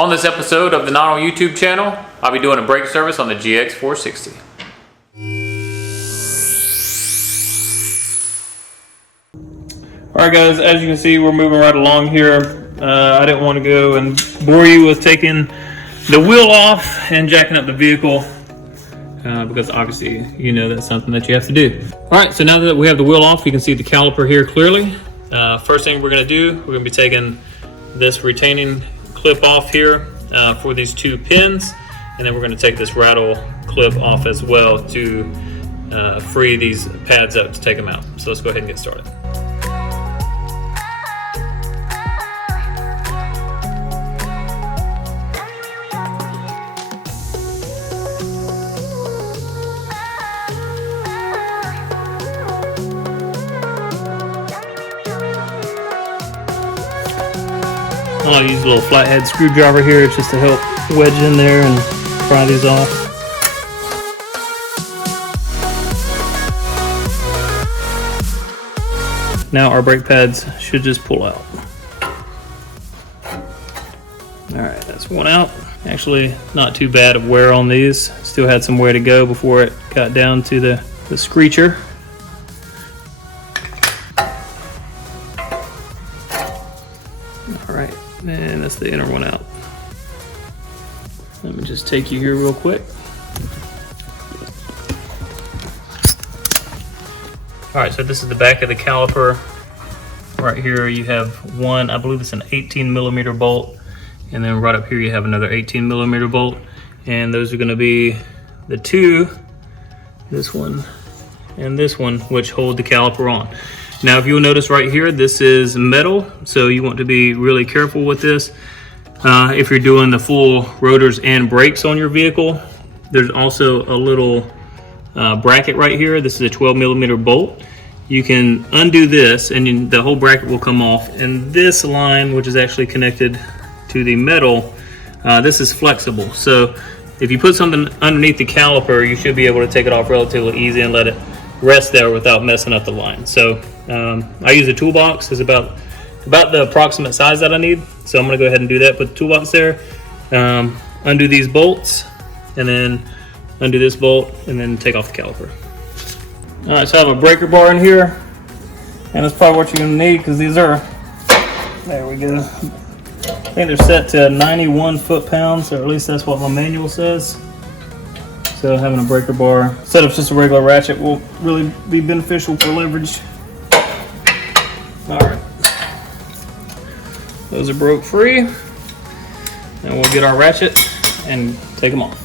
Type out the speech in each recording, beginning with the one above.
On this episode of the Emanual YouTube channel, I'll be doing a brake service on the GX 460. Alright guys, as you can see, we're moving right along here. I didn't want to go and bore you with taking the wheel off and jacking up the vehicle because obviously you know that's something that you have to do. Alright, so now that we have the wheel off, you can see the caliper here clearly. First thing we're going to do, we're going to be taking this retaining clip off here for these two pins, and then we're going to take this rattle clip off as well to free these pads up to take them out. So let's go ahead and get started. I'll use a little flathead screwdriver here just to help wedge in there and pry these off. Now our brake pads should just pull out. Alright, that's one out. Actually, not too bad of wear on these. Still had some way to go before it got down to the screecher. Alright, and that's the inner one out. Let me just take you here real quick. Alright, so this is the back of the caliper. Right here you have one, I believe it's an 18mm bolt, and then right up here you have another 18mm bolt, and those are going to be the two, this one and this one, which hold the caliper on. Now if you'll notice right here, this is metal, so you want to be really careful with this. If you're doing the full rotors and brakes on your vehicle, there's also a little bracket right here. This is a 12mm bolt. You can undo this and the whole bracket will come off. And this line, which is actually connected to the metal, this is flexible. So if you put something underneath the caliper, you should be able to take it off relatively easy and let it rest there without messing up the line. So I use a toolbox. It's about the approximate size that I need. So I'm going to go ahead and do that. Put the toolbox there, undo these bolts, and then undo this bolt, and then take off the caliper. All right, so I have a breaker bar in here, and that's probably what you're going to need because these are, there we go. I think they're set to 91 foot-pounds, or at least that's what my manual says. So having a breaker bar instead of just a regular ratchet will really be beneficial for leverage. All right, those are broke free, and we'll get our ratchet and take them off.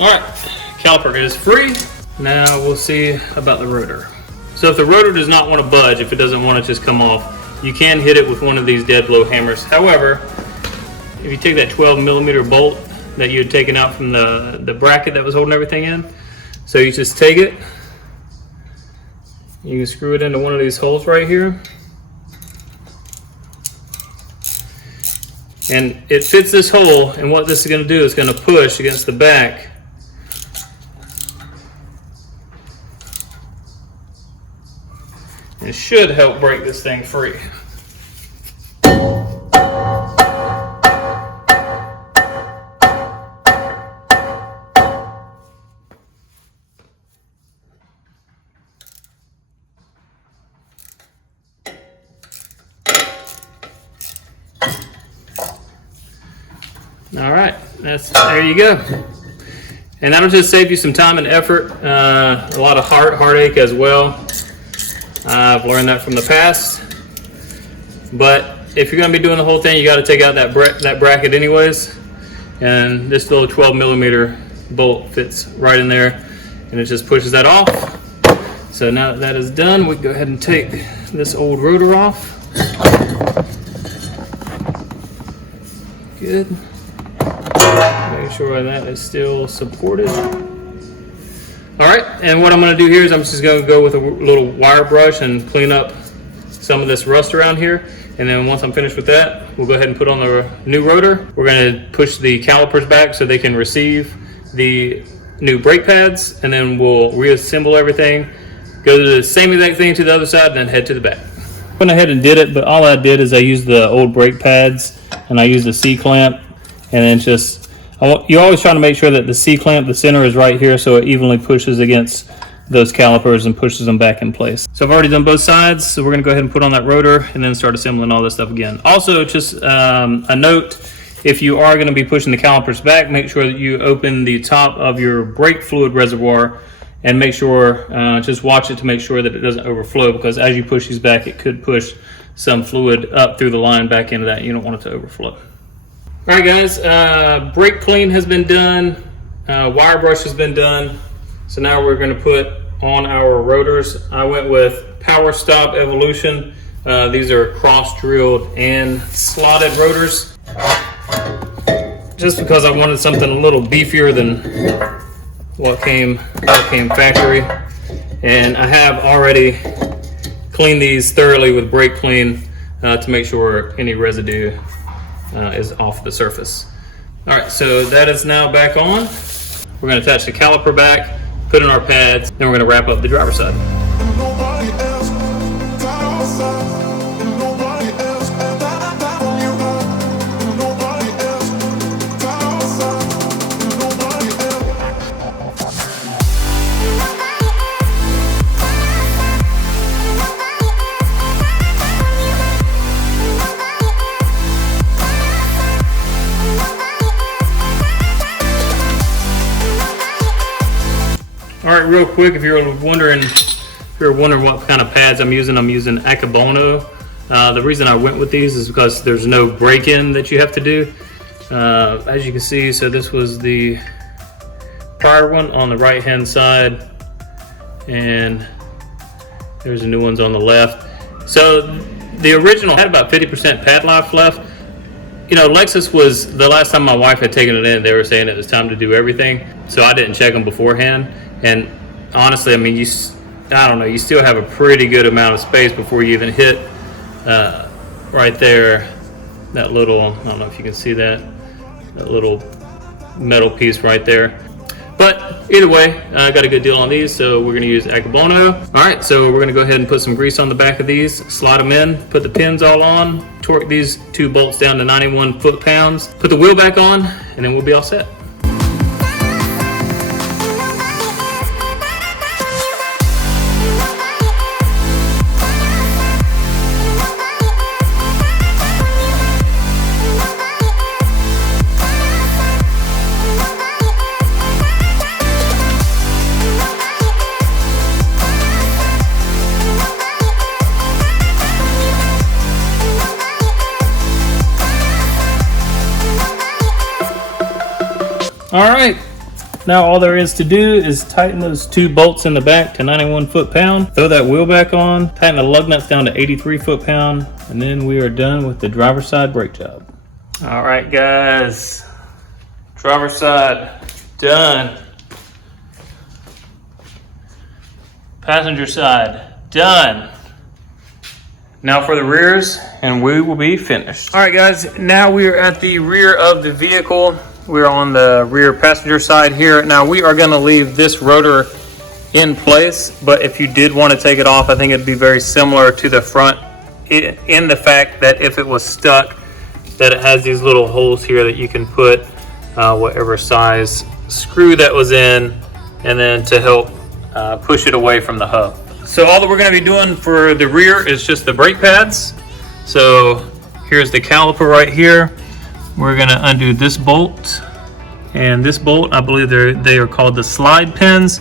Alright, caliper is free. Now we'll see about the rotor. So if the rotor does not want to budge, if it doesn't want to just come off, you can hit it with one of these dead blow hammers. However, if you take that 12mm bolt that you had taken out from the bracket that was holding everything in, so you just take it, you can screw it into one of these holes right here, and it fits this hole, and what this is going to do is going to push against the back. It should help break this thing free. All right, there you go. And that'll just save you some time and effort, a lot of heartache as well. I've learned that from the past. But if you're going to be doing the whole thing, you got to take out that bracket anyways. And this little 12mm bolt fits right in there, and it just pushes that off. So now that is done, we can go ahead and take this old rotor off. Good. Make sure that is still supported. All right, and what I'm going to do here is I'm just going to go with a little wire brush and clean up some of this rust around here. And then once I'm finished with that, we'll go ahead and put on the new rotor. We're going to push the calipers back so they can receive the new brake pads, and then we'll reassemble everything, go to the same exact thing to the other side, and then head to the back. Went ahead and did it, but all I did is I used the old brake pads and I used the C-clamp, and then just, you're always trying to make sure that the C-clamp, the center is right here so it evenly pushes against those calipers and pushes them back in place. So I've already done both sides, so we're gonna go ahead and put on that rotor and then start assembling all this stuff again. Also, just a note, if you are gonna be pushing the calipers back, make sure that you open the top of your brake fluid reservoir and make sure, just watch it to make sure that it doesn't overflow, because as you push these back, it could push some fluid up through the line back into that. You don't want it to overflow. All right guys, brake clean has been done, wire brush has been done. So now we're going to put on our rotors. I went with Power Stop Evolution. These are cross-drilled and slotted rotors, just because I wanted something a little beefier than what came factory. And I have already cleaned these thoroughly with brake clean to make sure any residue is off the surface. All right, so that is now back on. We're going to attach the caliper back, put in our pads, then we're going to wrap up the driver's side. All right, real quick, if you're wondering what kind of pads I'm using Akabono. The reason I went with these is because there's no break-in that you have to do. As you can see, so this was the prior one on the right-hand side, and there's the new ones on the left. So the original had about 50% pad life left. You know, Lexus was, the last time my wife had taken it in, they were saying it was time to do everything. So I didn't check them beforehand. And honestly, I mean, I don't know, you still have a pretty good amount of space before you even hit right there, that little, I don't know if you can see that little metal piece right there. But either way, I got a good deal on these, so we're going to use Akabono. All right, so we're going to go ahead and put some grease on the back of these, slide them in, put the pins all on, torque these two bolts down to 91 foot-pounds, put the wheel back on, and then we'll be all set. All right, now all there is to do is tighten those two bolts in the back to 91 foot-pound, throw that wheel back on, tighten the lug nuts down to 83 foot-pound, and then we are done with the driver's side brake job. All right, guys, driver's side done. Passenger side done. Now for the rears, and we will be finished. All right, guys, now we are at the rear of the vehicle. We're on the rear passenger side here. Now we are going to leave this rotor in place, but if you did want to take it off, I think it'd be very similar to the front in the fact that if it was stuck, that it has these little holes here that you can put whatever size screw that was in, and then to help push it away from the hub. So all that we're going to be doing for the rear is just the brake pads. So here's the caliper right here. We're going to undo this bolt and this bolt. I believe they are called the slide pins.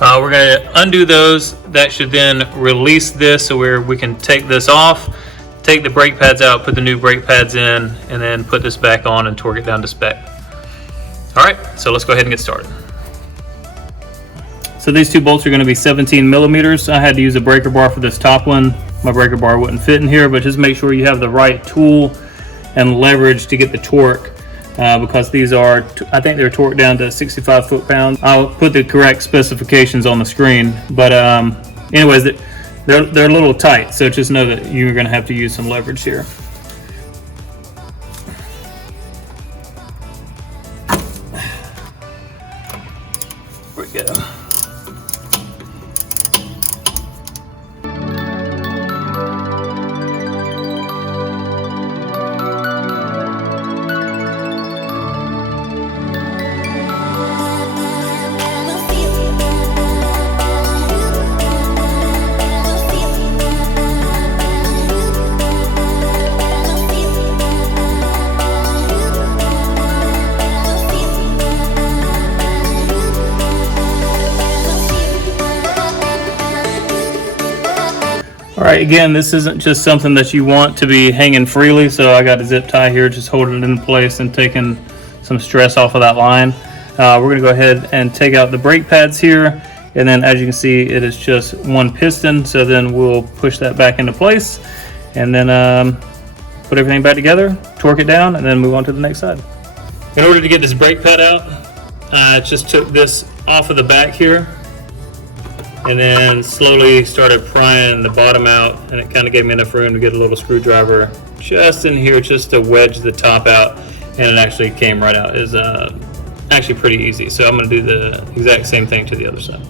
We're going to undo those. That should then release this, so we can take this off, take the brake pads out, put the new brake pads in, and then put this back on and torque it down to spec. All right, so let's go ahead and get started. So these two bolts are going to be 17 millimeters. I had to use a breaker bar for this top one. My breaker bar wouldn't fit in here, but just make sure you have the right tool and leverage to get the torque because these are, I think they're torqued down to 65 foot-pounds. I'll put the correct specifications on the screen, but anyways, they're a little tight, so just know that you're going to have to use some leverage here. There we go. All right, again, this isn't just something that you want to be hanging freely, so I got a zip tie here just holding it in place and taking some stress off of that line. We're gonna go ahead and take out the brake pads here, and then as you can see, it is just one piston, so then we'll push that back into place, and then put everything back together, torque it down, and then move on to the next side. In order to get this brake pad out, I just took this off of the back here, and then slowly started prying the bottom out, and it kind of gave me enough room to get a little screwdriver just in here just to wedge the top out, and it actually came right out. It's actually pretty easy, so I'm going to do the exact same thing to the other side.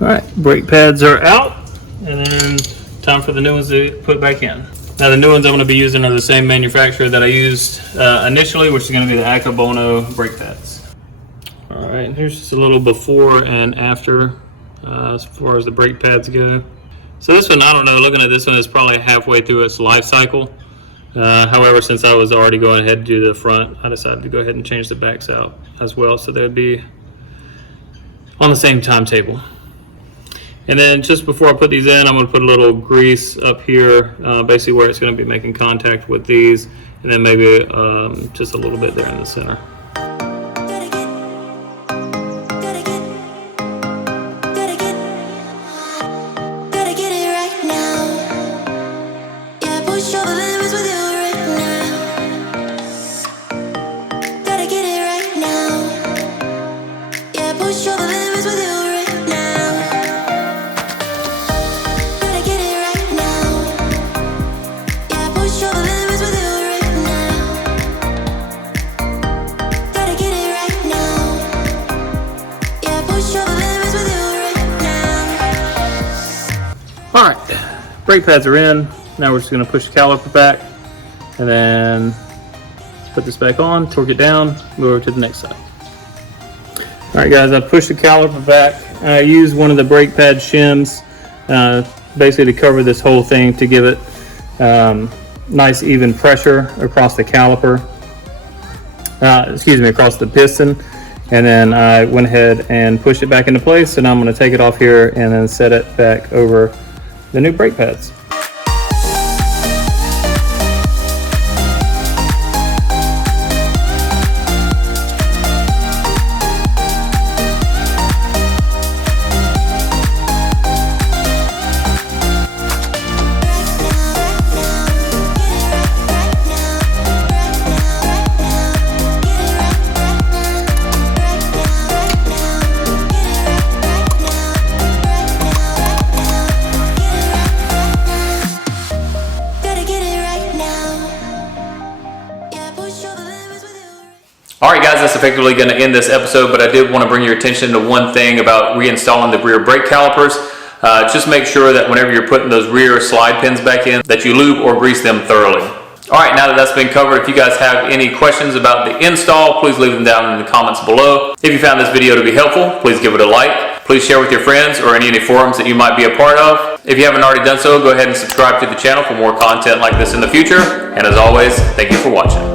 All right, brake pads are out, and then time for the new ones to put back in. Now the new ones I'm going to be using are the same manufacturer that I used initially, which is going to be the Akabono brake pads. All right, here's just a little before and after as far as the brake pads go. So this one, I don't know, looking at this one, is probably halfway through its life cycle. However, since I was already going ahead to do the front, I decided to go ahead and change the backs out as well, so they'd be on the same timetable. And then just before I put these in, I'm going to put a little grease up here, basically where it's going to be making contact with these, and then maybe just a little bit there in the center. All right, brake pads are in. Now we're just gonna push the caliper back and then put this back on, torque it down, move over to the next side. All right guys, I pushed the caliper back. I used one of the brake pad shims basically to cover this whole thing to give it nice even pressure across the caliper, across the piston. And then I went ahead and pushed it back into place, and I'm gonna take it off here and then set it back over the new brake pads. Alright guys, that's effectively going to end this episode, but I did want to bring your attention to one thing about reinstalling the rear brake calipers. Just make sure that whenever you're putting those rear slide pins back in, that you lube or grease them thoroughly. Alright, now that that's been covered, if you guys have any questions about the install, please leave them down in the comments below. If you found this video to be helpful, please give it a like. Please share with your friends or any forums that you might be a part of. If you haven't already done so, go ahead and subscribe to the channel for more content like this in the future. And as always, thank you for watching.